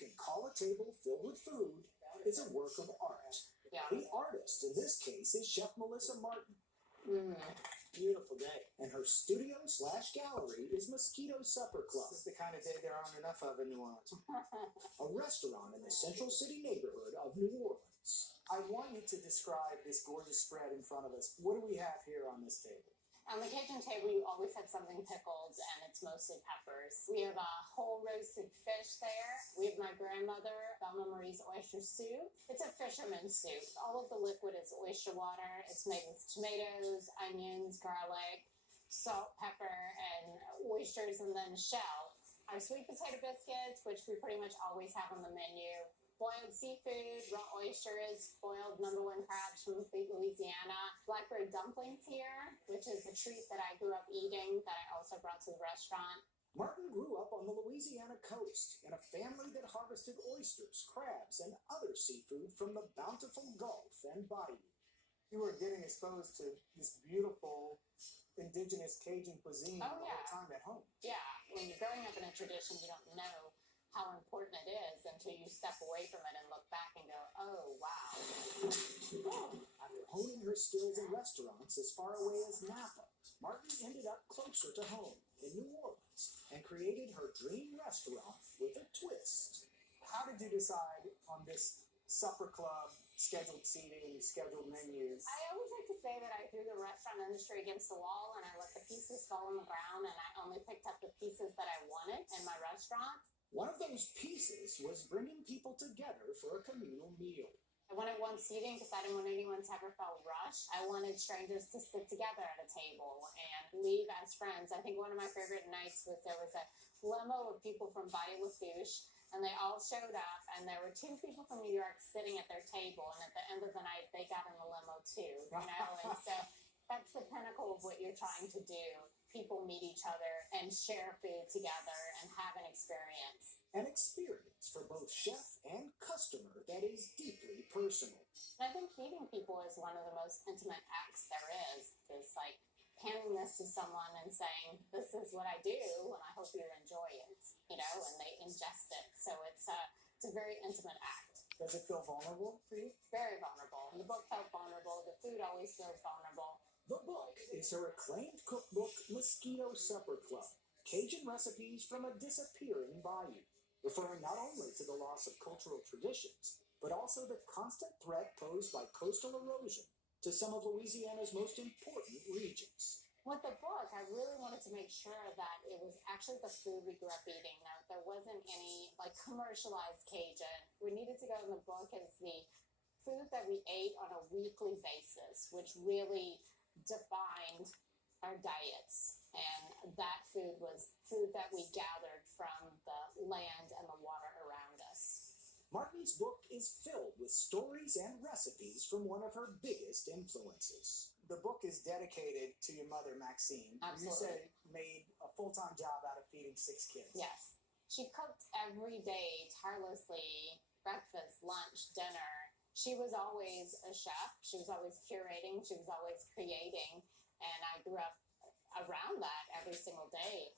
can call a table filled with food is a work of art. Yeah. The artist in this case is Chef Melissa Martin. Beautiful day. And her studio/gallery is Mosquito Supper Club. This is the kind of day there aren't enough of in New Orleans. A restaurant in the Central City neighborhood of New Orleans. I want you to describe this gorgeous spread in front of us. What do we have here on this table? On the kitchen table, you always have something pickled, and it's mostly peppers. We have a whole roasted fish there. We have my grandmother, Belma Marie's oyster soup. It's a fisherman's soup. All of the liquid is oyster water. It's made with tomatoes, onions, garlic, salt, pepper, and oysters, and then shell. Our sweet potato biscuits, which we pretty much always have on the menu. Boiled seafood, raw oysters, boiled #1 crabs from Louisiana, blackberry dumplings here, which is a treat that I grew up eating that I also brought to the restaurant. Martin grew up on the Louisiana coast in a family that harvested oysters, crabs, and other seafood from the bountiful Gulf and Bayou. You were getting exposed to this beautiful indigenous Cajun cuisine Oh, the yeah. whole time at home. Yeah, when you're growing up in a tradition, you don't know how important it is until you step away from it and look back and go, oh, wow. After honing her skills in restaurants as far away as Napa, Martin ended up closer to home in New Orleans and created her dream restaurant with a twist. How did you decide on this supper club, scheduled seating, scheduled menus? I always like to say that I threw the restaurant industry against the wall and I let the pieces fall on the ground and I only picked up the pieces that I wanted in my restaurant. One of those pieces was bringing people together for a communal meal. I wanted one seating because I didn't want anyone to ever feel rushed. I wanted strangers to sit together at a table and leave as friends. I think one of my favorite nights was there was a limo of people from Bayou Lafourche, and they all showed up, and there were 2 people from New York sitting at their table, and at the end of the night, they got in the limo too, you know? And so that's the pinnacle of what you're trying to do. People meet each other and share food together and have an experience. An experience for both chef and customer that is deeply personal. And I think feeding people is one of the most intimate acts there is. It's like handing this to someone and saying, this is what I do, and I hope you enjoy it, you know, and they ingest it. So it's a very intimate act. Does it feel vulnerable for you? Very vulnerable. The book felt vulnerable. The food always feels vulnerable. The book is her acclaimed cookbook, Mosquito Supper Club, Cajun recipes from a disappearing bayou, referring not only to the loss of cultural traditions, but also the constant threat posed by coastal erosion to some of Louisiana's most important regions. With the book, I really wanted to make sure that it was actually the food we grew up eating, that there wasn't any like commercialized Cajun. We needed to go in the book as the food that we ate on a weekly basis, which really defined our diets, and that food was food that we gathered from the land and the water around us. Martin's book is filled with stories and recipes from one of her biggest influences. The book is dedicated to your mother, Maxine. Absolutely. You said made a full-time job out of feeding 6 kids. Yes. She cooked every day tirelessly, breakfast, lunch, dinner. She was always a chef. She was always curating. She was always creating. And I grew up around that every single day.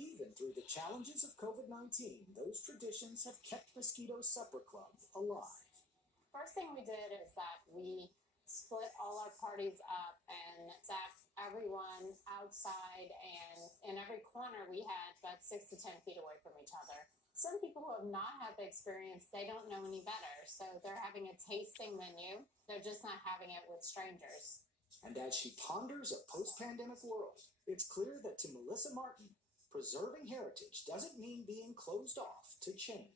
Even through the challenges of COVID-19, those traditions have kept Mosquito Supper Club alive. First thing we did is that we split all our parties up and sat everyone outside, and in every corner we had about 6 to 10 feet away from each other. Some people who have not had the experience, they don't know any better. So they're having a tasting menu. They're just not having it with strangers. And as she ponders a post-pandemic world, it's clear that to Melissa Martin, preserving heritage doesn't mean being closed off to change.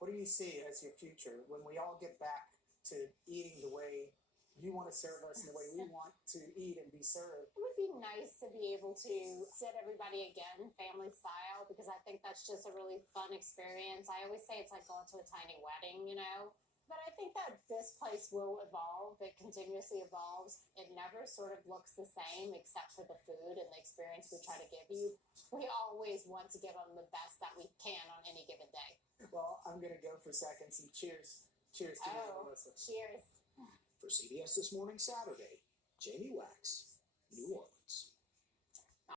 What do you see as your future when we all get back to eating the way you want to serve us and the way we want to eat and be served? It would be nice to be able to sit everybody again, family style, because I think that's just a really fun experience. I always say it's like going to a tiny wedding, you know? But I think that this place will evolve. It continuously evolves. It never sort of looks the same except for the food and the experience we try to give you. We always want to give them the best that we can on any given day. Well, I'm going to go for seconds and cheers. Cheers to you, Melissa. Cheers. For CBS This Morning Saturday, Jamie Wax, New Orleans.